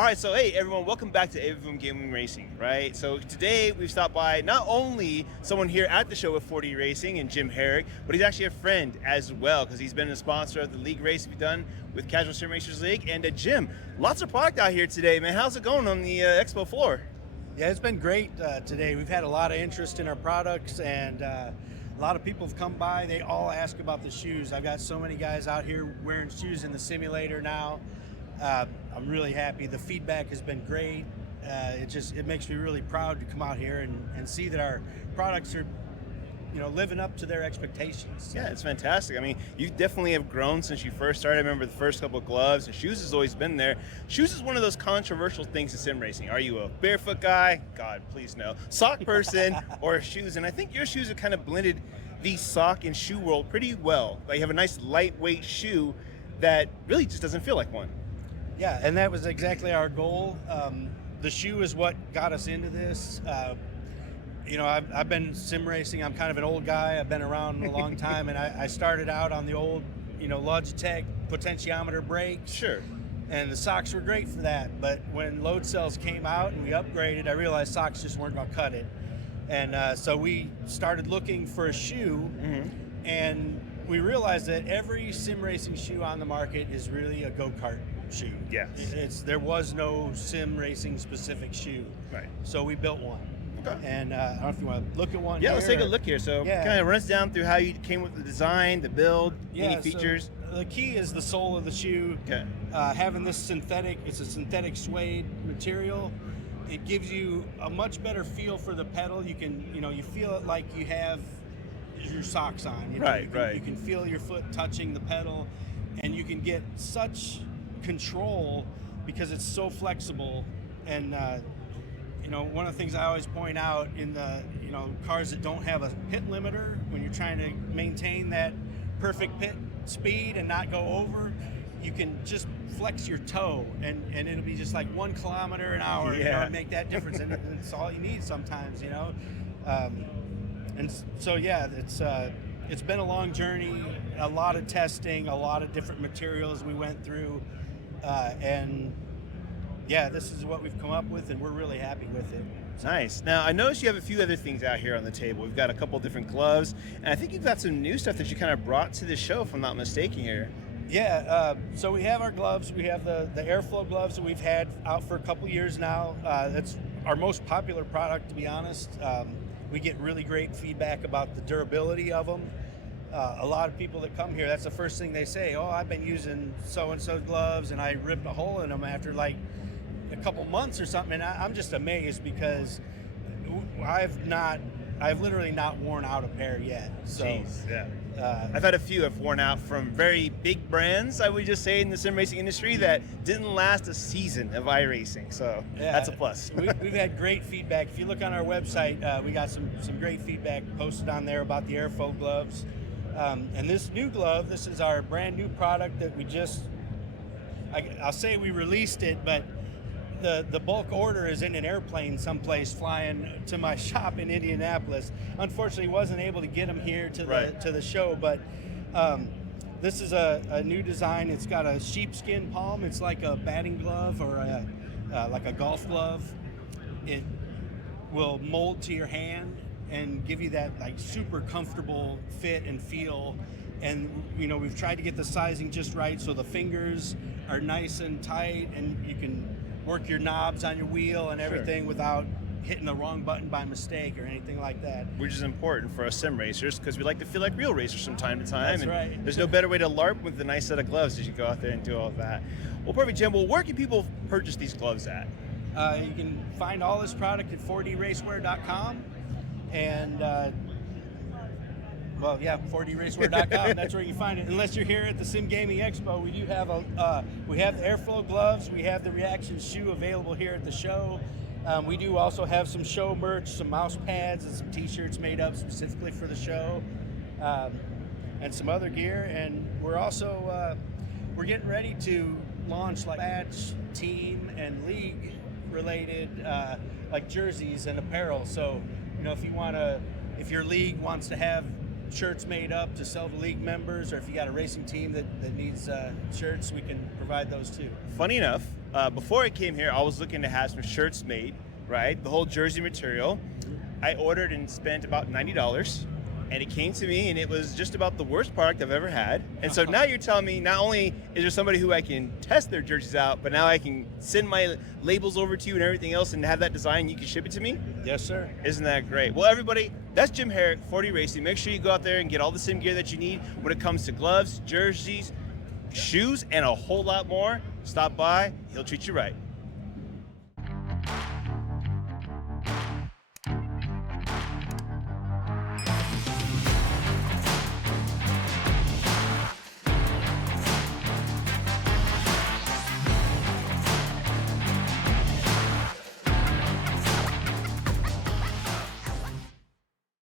All right, so hey everyone, welcome back to Sim Gaming Racing, right? So today we've stopped by not only someone here at the show with 4D Racing and Jim Herrick, but he's actually a friend as well because he's been a sponsor of the league race we've done with Casual Sim Racers League. And Jim, lots of product out here today, man. How's it going on the expo floor? Yeah, it's been great today. We've had a lot of interest in our products, and a lot of people have come by. They all ask about the shoes. I've got so many guys out here wearing shoes in the simulator now. I'm really happy. The feedback has been great. It makes me really proud to come out here and see that our products are, living up to their expectations. Yeah, it's fantastic. I mean, you definitely have grown since you first started. I remember the first couple of gloves, and shoes has always been there. Shoes is one of those controversial things in sim racing. Are you a barefoot guy? God, please no. Sock person or shoes? And I think your shoes have kind of blended the sock and shoe world pretty well. Like you have a nice lightweight shoe that really just doesn't feel like one. Yeah, and that was exactly our goal. The shoe is what got us into this. I've been sim racing. I'm kind of an old guy. I've been around a long time, and I started out on the old, Logitech potentiometer brakes. Sure. And the socks were great for that. But when load cells came out and we upgraded, I realized socks just weren't going to cut it. And so we started looking for a shoe, and we realized that every sim racing shoe on the market is really a go-kart shoe. Yes. There was no sim racing specific shoe. Right. So we built one. Okay. And I don't know if you want to look at one. Yeah, here, let's take a look here. So kind of run us down through how you came with the design, the build, any features. So the key is the sole of the shoe. Okay. Having this it's a synthetic suede material. It gives you a much better feel for the pedal. You can, you feel it like you have your socks on. Right. You can feel your foot touching the pedal, and you can get such control because it's so flexible. And one of the things I always point out in the cars that don't have a pit limiter, when you're trying to maintain that perfect pit speed and not go over, you can just flex your toe and it'll be just like 1 kilometer an hour. And make that difference, and it's all you need sometimes. And so it's been a long journey, a lot of testing, a lot of different materials we went through, and this is what we've come up with, and we're really happy with it. Nice. Now, I noticed you have a few other things out here on the table. We've got a couple different gloves, and I think you've got some new stuff that you kind of brought to the show, if I'm not mistaken here. Yeah, so we have our gloves. We have the airflow gloves that we've had out for a couple years now. That's our most popular product, to be honest. We get really great feedback about the durability of them. A lot of people that come here, that's the first thing they say. Oh, I've been using so-and-so gloves, and I ripped a hole in them after like a couple months or something. And I'm just amazed because I've literally not worn out a pair yet. So, jeez, yeah. I've had a few have worn out from very big brands, I would just say, in the sim racing industry that didn't last a season of iRacing. So that's a plus. We've had great feedback. If you look on our website, we got some great feedback posted on there about the airflow gloves. And this new glove, this is our brand new product that I'll say we released it, but the bulk order is in an airplane someplace flying to my shop in Indianapolis. Unfortunately, wasn't able to get them here to the show, but this is a new design. It's got a sheepskin palm. It's like a batting glove or like a golf glove. It will mold to your hand and give you that like super comfortable fit and feel. And we've tried to get the sizing just right so the fingers are nice and tight, and you can work your knobs on your wheel and everything without hitting the wrong button by mistake or anything like that. Which is important for us sim racers because we like to feel like real racers from time to time. That's right. There's no better way to LARP with a nice set of gloves as you go out there and do all of that. Well, perfect, Jim. Well, where can people purchase these gloves at? You can find all this product at 4dracewear.com, and 4dracewear.com. That's where you find it. Unless you're here at the Sim Gaming Expo, we do have we have the airflow gloves, we have the reaction shoe available here at the show. We do also have some show merch, some mouse pads and some T-shirts made up specifically for the show, and some other gear. And we're also we're getting ready to launch like badge, team, and league related like jerseys and apparel. So if your league wants to have shirts made up to sell to league members, or if you got a racing team that needs shirts, we can provide those too. Funny enough, Before I came here, I was looking to have some shirts made, right? The whole jersey material. I ordered and spent about $90, and it came to me, and it was just about the worst product I've ever had. And so now you're telling me not only is there somebody who I can test their jerseys out, but now I can send my labels over to you and everything else and have that design, you can ship it to me? Yes, sir. Isn't that great? Well, everybody, that's Jim Herrick, 40 Racing. Make sure you go out there and get all the sim gear that you need when it comes to gloves, jerseys, shoes, and a whole lot more. Stop by. He'll treat you right.